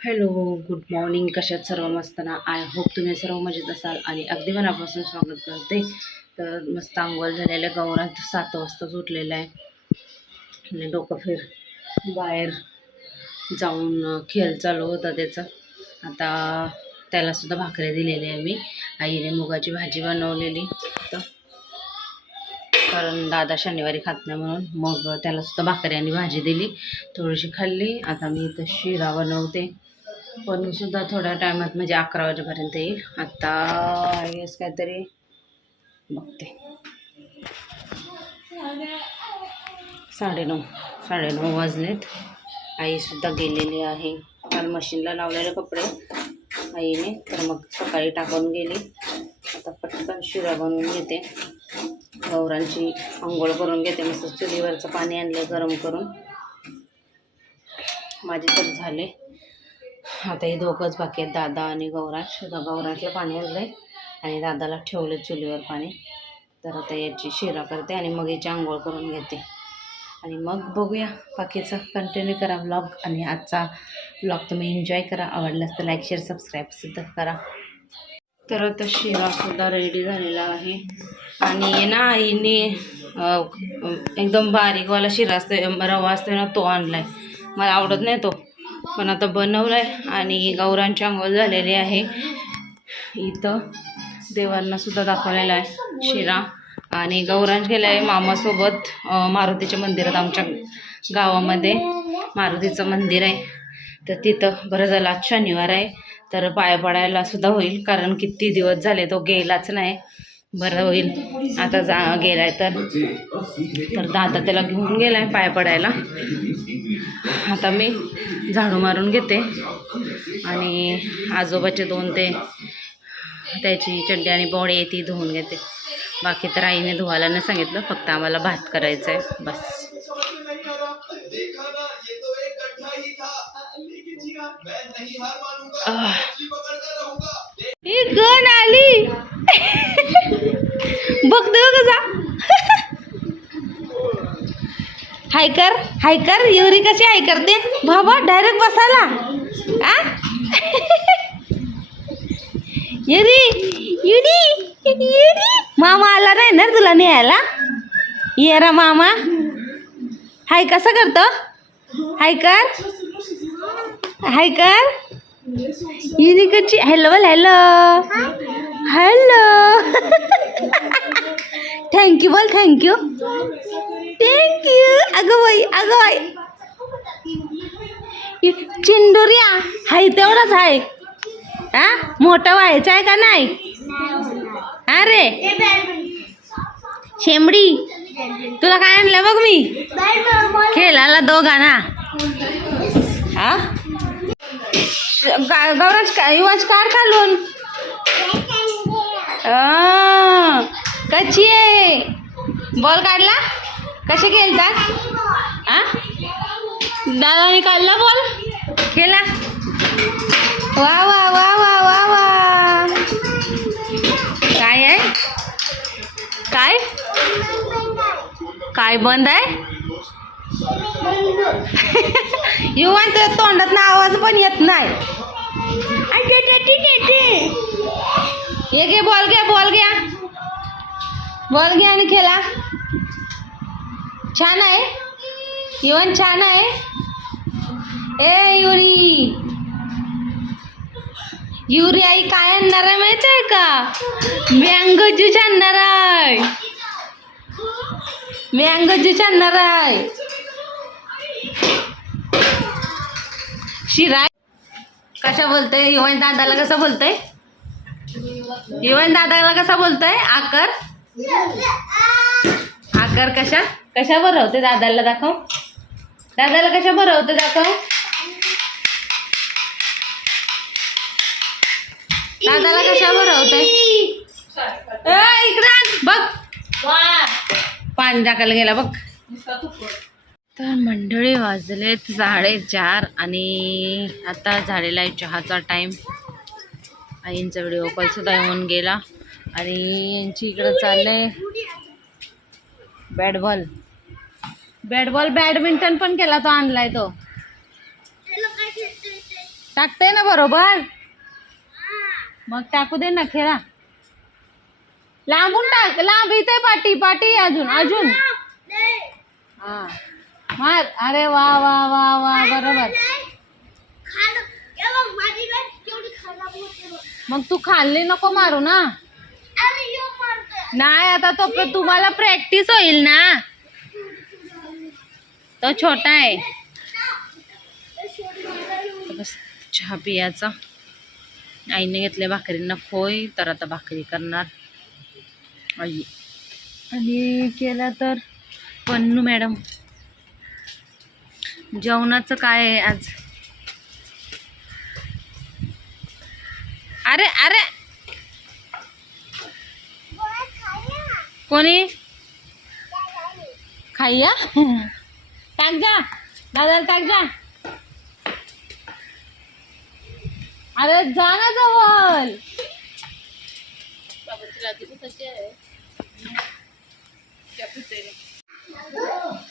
Hello good morning. कशात सर्व मस्त ना? आय होप तुम्ही सर्व मजेत असाल आणि अगदी मनापासून स्वागत करते. तर मस्त आंघोळ झालेलं गौरात सात वाजताच उठलेलं आहे. आणि डोकं फिर बाहेर जाऊन खेळ चालू होता त्याचा. आता त्यालासुद्धा भाकऱ्या दिलेल्या आहे मी. आईने मुगाची भाजी बनवलेली. तर कारण दादा शनिवारी खात नाही म्हणून मग त्याला सुद्धा भाकरी आणि भाजी दिली. थोडीशी खाल्ली. आता मी इथं शिरा बनवते. पण सुद्धा थोड्या टायमात म्हणजे अकरा वाजेपर्यंत येईल. आत्ता येस काहीतरी बघते. साडेनऊ साडेनऊ वाजलेत. आईसुद्धा गेलेली आहे. काल मशीनला लावलेले कपडे आईने तर मग सकाळी टाकून गेली. आता पटकन शिरा बनवून घेते. गौरांची आंघोळ करून घेते. मस्त चुलीवरचं पाणी आणलं गरम करून. माझे तर झाले. आता हे दोघंच बाकी आहेत दादा आणि गौरांश. आता पाणी आणलं आणि दादाला ठेवलं चुलीवर पाणी. तर आता याची शिरा करते आणि मग याची आंघोळ करून घेते. आणि मग बघूया बाकीचं. कंटिन्यू करा ब्लॉग आणि आजचा ब्लॉग तुम्ही एन्जॉय करा. आवडलास तर लाईक शेअर सबस्क्राईबसुद्धा करा. तर आता शिरासुद्धा रेडी झालेला आहे. आणि ना आईने एकदम बारीकवाला शिरा असतो रवा असतो ना तो आणला आहे मला आवडत नाही तो. पण आता बनवलं आहे आणि गौरांची आंघोळ झालेली आहे. इथं देवांनासुद्धा दाखवलेला आहे शिरा. आणि गौरांश गेला आहे मामासोबत मारुतीच्या मंदिरात आमच्या गावामध्ये. मारुतीचं मंदिर आहे. तर तिथं बरं झालं आज शनिवार आहे. तर पाया पडायला सुद्धा होईल कारण किती दिवस झाले तो गेलाच नाही. बरं होईल. आता जा गेलाय तर. तर दादा त्याला घेऊन गेलाय पाय पडायला. आता मी झाडू मारून घेते. आणि आजोबाचे दोन ते त्याची चड्डी आणि बॉडी आहे ती धुवून घेते. बाकी तर आईने धुवायला नाही सांगितलं फक्त आम्हाला भात करायचा आहे. बस गण आली बघतो कसा हाय कर हाय कर युरी कशी हाय करते बाबा डायरेक्ट बसायला. आ? युरी युरी युरी. मामा आला नाही ना तुला न्यायला? ये रा मामा. हाय कसं करतो? हाय कर हाय कर युरी कशी? हॅलो बोल हॅलो हॅलो थँक्यू बोल थँक्यू थँक्यू अगं बाई अगं बाई चिंडुर्या हाय तेवढाच आहे हा मोठं व्हायचं आहे का नाही? अरे शेंबडी. तुला काय आणलं बघ मी? खेळायला दोघांना. हा गा- गौराज का युवाज कार खालून. आ, कशी आहे. बॉल काढला? कसे खेळतात आ? दादाने काढला बॉल खेळा वा वा वा वा वा वा. काय आहे? काय? काय बंद आहे? युवान तर तोंडात आवाज पण येत नाही. ये घे बॉल घ्या बॉल घ्या बॉल घ्या आणि खेळा. छान आहे? इवन छान आहे? ए युरी. युरी आई काय आणणार आहे माहिती आहे का? मँगो ज्यूस आणणार आहे. मँगो ज्यूस आणणार आहे. शिराय. कशा बोलतय? युवन दादाला कसं बोलतय? युवन दादाला कसा बोलतय? आकर? आकर कशा? कशा भरवते दादाला दाखव. दादाला कशा भरवते दाखव. दादाला कशा भरवते इकडे बघ. पाणी टाकायला गेला बघ. तर मंडळी वाजलेत साडेचार आणि आता झालेला आहे चहाचा टाईम आईंचा व्हिडिओ कॉलसुद्धा येऊन गेला. आणि यांची इकडं चाललंय. Bat ball bat ball badminton पण केला तो आणलाय तो. टाकते ना बरोबर? मग टाकू दे ना खेळा. लांबून टाक लांब इथे पाटी पाटी अजून अजून. हा. मार. अरे वा वा वा वा बरोबर. मग तू खाल्ली नको मारू ना. नाही आता तो तुम्हाला प्रॅक्टिस होईल ना. तो छोटा आहे. बस चहा पियाचा. आईने घेतले भाकरींना खोय तर आता भाकरी करणार. आई. आणि केला तर पन्नू मॅडम. जेवणाचं काय आहे आज? अरे अरे! कोणी? खाईया टाक जा. दादाला टाक जा. अरे जा ना जवळ.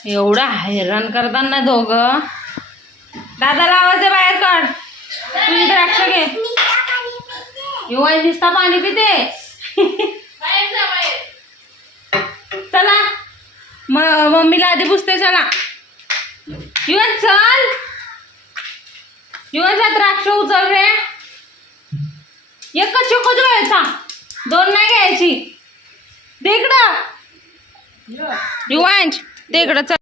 एवढा हैराण करताना दोघं. दादाला आवाज दे बाहेर काढ. तुझी द्राक्ष घे. युवा दिसता पाणी पिते. चला. म मम्मीला आधी पुसते चला. युवन चल. युवनचा द्राक्ष उचल रे. एकच चोकोच घ्यायचा दोन नाही घ्यायची. तिकडं युवांश तिकडं चल.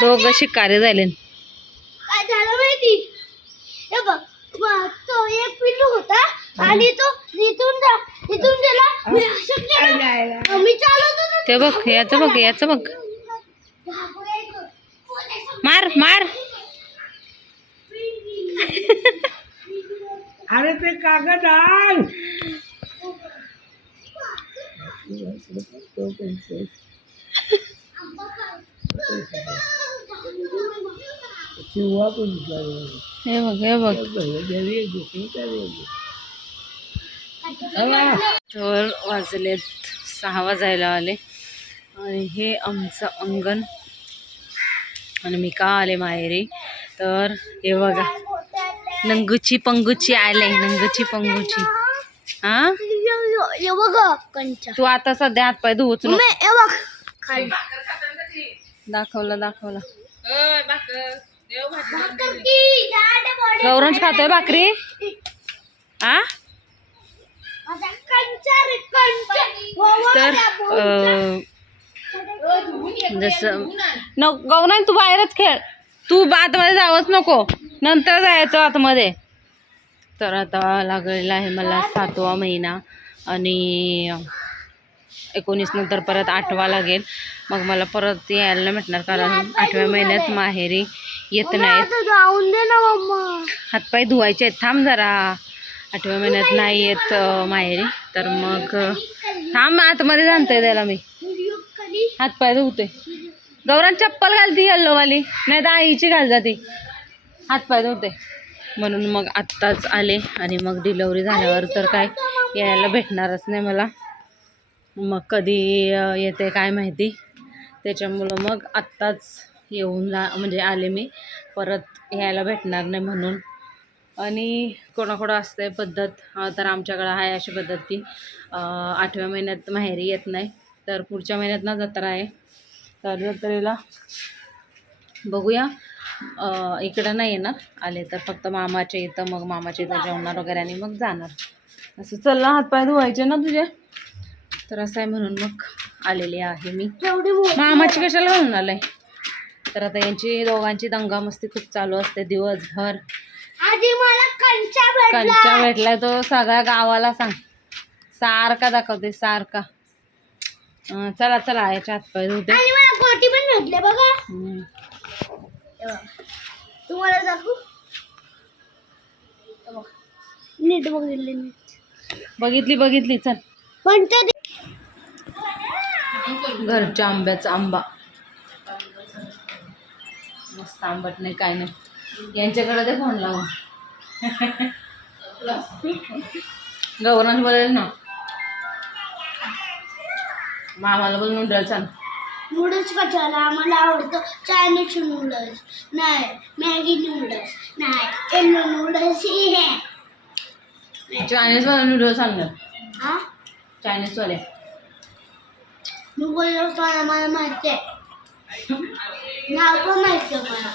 दोघं शिकारी झाले. काय झालं माहिती? हे बघ तो एक पिल्लू होता आणि तो जा गेला मी चालवतो. ते बघ याचं बघ याचं बघ. मार मार. अरे ते कागद आण. हे बघ हे बघ. वाजलेत सहा वाजायला आले. आणि हे आमचं अंगण आणि मी का आले माहेरी? तर हे बघा. नंगूची पंगूची आले नंगूची पंगूची. हा? बघ कंचा. तू आता सध्या हातपाय धुवूच नको. मम्मी, हे बघ. खाली. दाखवला दाखवला. भाकर. की, झाड मोडे. गौरंज खातोय भाकरी? आ? तर जसं न गौरांग तू बाहेरच खेळ. तू आतमध्ये जावंच नको. नंतर जायचं आतमध्ये. तर आता लागलेला आहे मला सातवा महिना आणि एकोणीस नंतर परत आठवा लागेल. मग मला परत यायला नाही भेटणार कारण आठव्या महिन्यात माहेरी येत मम्मी, नाहीत. आता जाऊन दे ना मम्मा. हातपाय धुवायचे आहेत. थांब जरा. आठव्या महिन्यात नाही येत माहेरी. तर मग थांब आतमध्ये जाणतोय त्याला मी. हात पाय हातपाय धुवते गौरान चप्पल घालती यल्लोवाली नाही तर आईची घाल जाते. हातपाय धुवते म्हणून मग आत्ताच आले आणि मग डिलेवरी झाल्यावर तर काय यायला भेटणारच नाही मला. मग कधी येते काय माहिती. त्याच्यामुळं मग आत्ताच येऊन जा म्हणजे आले मी. परत यायला भेटणार नाही म्हणून. आणि कोणाकोणं असते पद्धत तर आमच्याकडं आहे अशी पद्धत की आठव्या महिन्यात माहेरी येत नाही. तर पुढच्या महिन्यात ना जत्रा आहे. तर जत्रेला बघूया. इकडं नाही येणार. आले तर फक्त मामाच्या इथं मग मामाच्या इथं जेवणार वगैरे आणि मग जाणार. असं चलला हातपाय धुवायचे ना तुझे? तर असं आहे म्हणून मग आलेली आहे मी. मामाची कशाला घालून आलंय? तर आता यांची दोघांची दंगामस्ती खूप चालू असते दिवसभर. आधी मला कंचा भेटला. कंचा भेटलाय तो सगळ्या गावाला सांग. सारखा दाखवते सारखा. चला चला याच्या हातपाय धुते आणि मला गोटी पण भेटले बघा. हम्म. हे बघा. तुम्हाला दाखवू? हे बघा. नीट बघितले नीट. बघितली बघितली चल. पण घरच्या आंब्याचा आंबा. मस्त आंबट नाही काय नाही. यांच्याकडे ते फोन लावून. गौरांश बोलेल ना. मामाला बोल नूडल्स आण. नूडल्स कशाला? आम्हाला आवडतं चायनीज नूडल्स नाही मॅगी नूडल्स नाही येल्लो नूडल्स ही आहे. चायनीजवाला नूडल्स आणलं. हा? चायनीजवाले नूडल्स मला मला माहिती आहे. नाव पण माहिती आहे मला.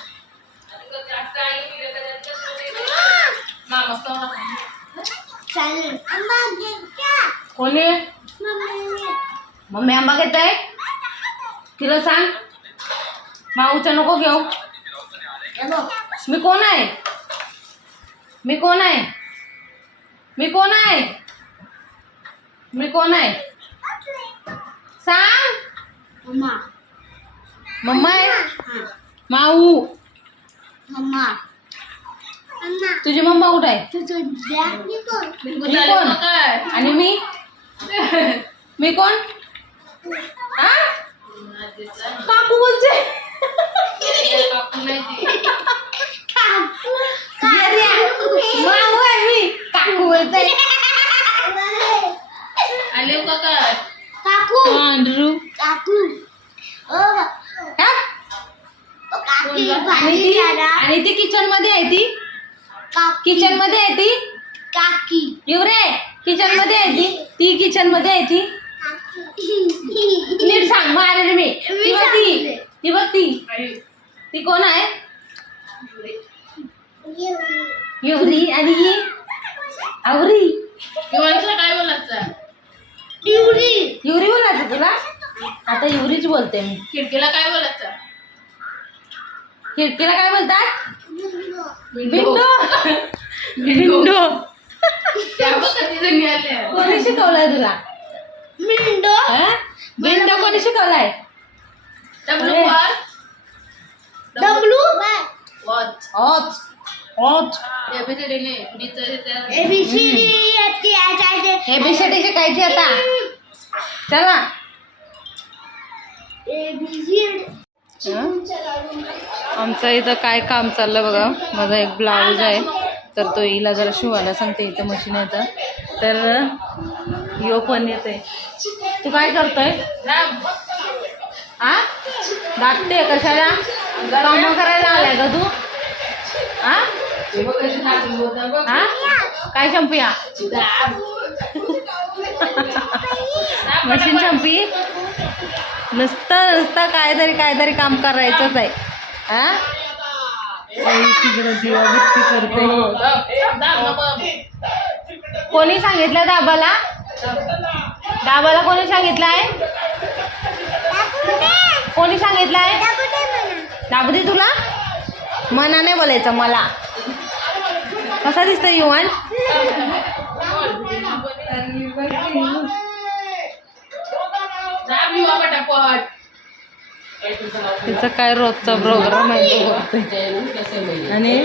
कोणी? मम्मी आंबा घेत आहे तिला सांग. माऊच्या नको घेऊ. मी कोण आहे? मी कोण आहे? मी कोण आहे? मी कोण आहे? सांग. मम्मा. मम्मा आहे? माऊ. तुझी मम्मा कुठे आहे? मी कोण? आणि मी? मी कोण? हा काकू बोलते। माऊ आहे मी काकू। बोलते काकू पांढरू काकू। ओ हा? ओ काकी आणि भाजी ती? द्या ना. आणि ती किचनमध्ये आहे ती? काकी। किचनमध्ये आहे ती? काकी। युवरे किचनमध्ये आहे ती? ती किचनमध्ये आहे ती? नीट सांग मारेल मी. ती बघ ती ती बघ ती ती कोण आहे? युवरी आणि ही? आवरी. काय बोलायचं? युवरी बोलायचं तुला? आता युवरीच बोलते मी. खिडकीला काय बोलायचं? खिडकीला काय बोलतात? जणी आल्या. कोणी शिकवलंय तुला? मिंडो विंडो कोणी शिकवलाय डब्ल्यू. वर. डब्लू? वॉच. ऑच ऑच एबीसीडीने डीचं त्या A B C D F G. हे बिशेटी शिकायची आता. चला. ए बी सी आमचं इथं काय काम चाललं बघा. माझा एक ब्लाऊज आहे. तर तो हिला जरा शिवायला सांगते इथं मशीन येतं तर घेऊ पण येते. तू काय करतोय? आ? दाटते कशाला? कामं करायला आलाय का तू? आ? काय चंपिया मशीन चंपी नुसतं नुसतं काहीतरी काहीतरी काम करायचंच आहे. हा आई दिवाबत्ती करते कोणी सांगितलं दाबाला? दाबाला कोणी सांगितलंय? कोणी सांगितलंय? दाबदी तुला? मना नाही बोलायचं मला. कसा दिसतोय युवान तिचं काय रोजचा प्रोग्राम आहे आणि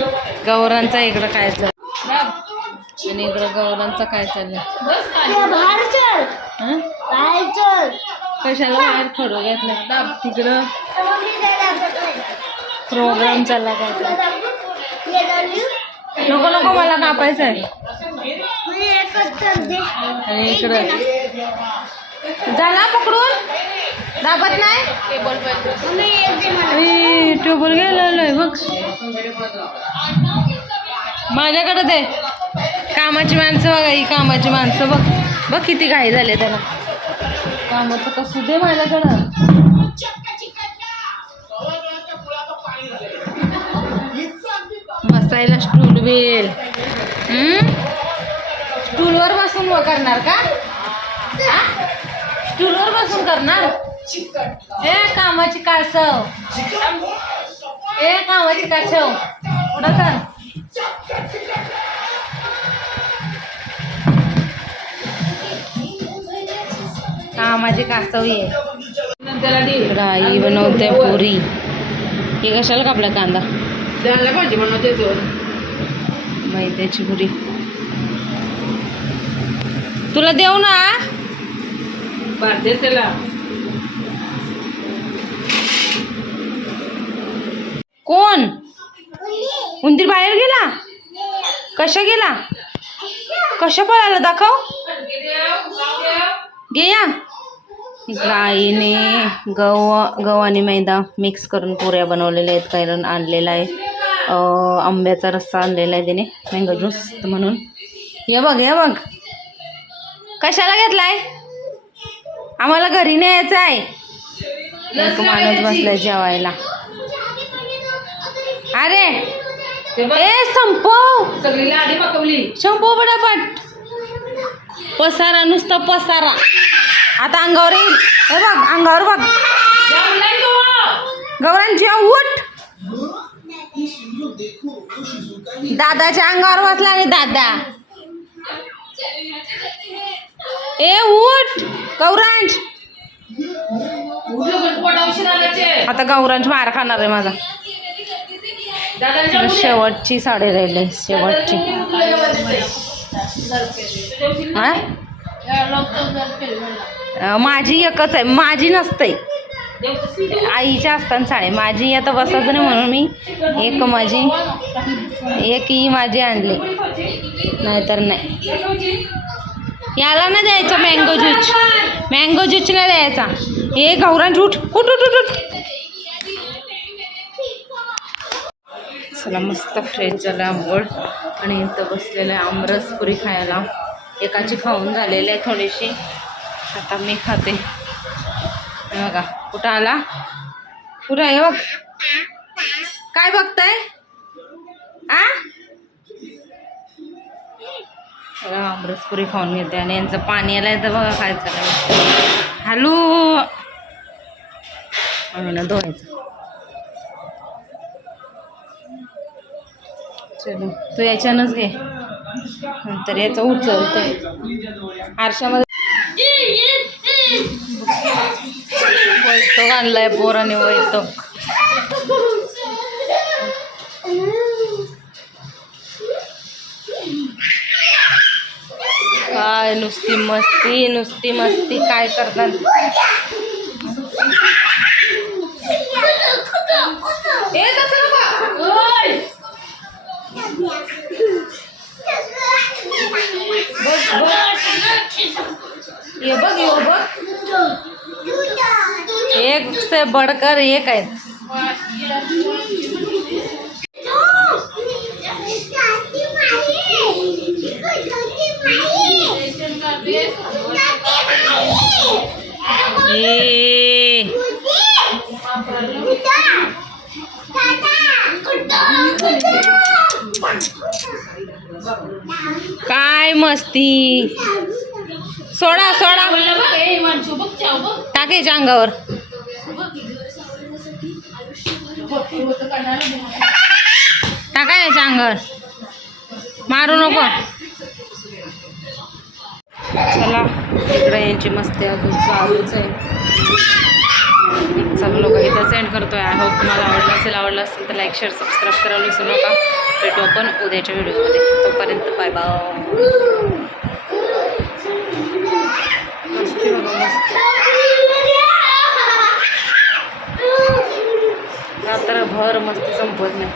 गौरांचा इकडं काय चाललं आणि इकडं गौरांचा काय चाललं बस खाली बाहेर चल. हं? बाहेर चल. कशाला बाहेर खडू घेतलं दाब तिकडं. प्रोग्राम चालला काय? नको नको मला कापायचं आहे. आणि इकडं. झाला पकडून. दाबत नाही? टेबल गेलेलं आहे बघ. माझ्याकडे दे. कामाची माणसं बघा ही कामाची माणसं बघ. बघ किती घाई झाले त्याला. कामाचं कसं दे माझ्याकडं. बसायला स्टूल बिल स्टूलवर बसून करणार का? स्टूलवर बसून करणार? ए कामाची कासव ए कामाची कासव पुढं कर. कामाची कासव इकडं आई बनवते पुरी. हे कशाला कापला कांदा? देतो मैद्याची पुरी. तुला देऊ ना? त्याला. कोण? उंदीर बाहेर गेला? कशा गेला? कशा पळाला? दाखव. घे या. आईने गव गव आणि मैदा मिक्स करून पुऱ्या बनवलेल्या आहेत. कारण आणलेला आहे. आंब्याचा रस्सा आणलेला आहे तिने मँगो ज्यूस म्हणून. हे बघ हे बघ. कशाला घेतलाय? आम्हाला घरी न्यायचं आहे. एक माणूस बसलाय जेवायला. अरे ए संपव सगळी लाडी पकवली शंभू पटापट. पसारा नुसता पसारा. आता अंगावर येईल. हे बघ अंगावर बघ. जेवलाय तो गौरांची जेव, उठ. दादाच्या अंगावर बसला आणि दादा. ए उठ. आल्याचे आता गौरांश मार खाणार आहे माझा. शेवटची साडी राहिली शेवटची. हा? माझी एकच आहे. माझी नसते आईच्या असताना साडे माझी आता बसायचं नाही म्हणून मी एक माझी एक ही माझी आणली. नाहीतर नाही. याला नाही द्यायचा मँगो ज्यूच मँगो ज्यूच नाही द्यायचा. हे गौरांच उठ. उठ उठ उठ चला मस्त फ्रेश झाला आंबोळ आणि इथं बसलेलं आहे आमरस पुरी खायला. एकाची खाऊन झालेली आहे थोडीशी. आता मी खाते. बघा कुठं आला? कुठं आहे बघ? काय बघताय? आ? बघा आमरसपुरी खाऊन घेते आणि यांचं पाणी आलंय तर बघा काय हॅलो? म्हणून धुवायचं. चलो तू याच्यानंच घे. नंतर याचं उचलतंय. आरशामध्ये वैतोक आणलाय पोराने वैतोक. काय नुसती मस्ती नुसती मस्ती काय करतात ये बघ ये बघ. एक से बढ़कर एक आहे ये काय मस्ती? सोडा सोडा. टाकायच्या अंगावर टाका याच्या अंगावर मारू नको. चला इकडे यांची मस्ती अजून चालूच आहे. चालू लोक इथं सेंड करतोय. आय होप तुम्हाला आवडलं असेल आवडलं असेल तर लाईक शेअर सबस्क्राईब करायला विसरू नका. भेटू आपण उद्याच्या व्हिडिओमध्ये तोपर्यंत बाय बाय मस्ती बघा रात्रभर मस्ती संपत नाही.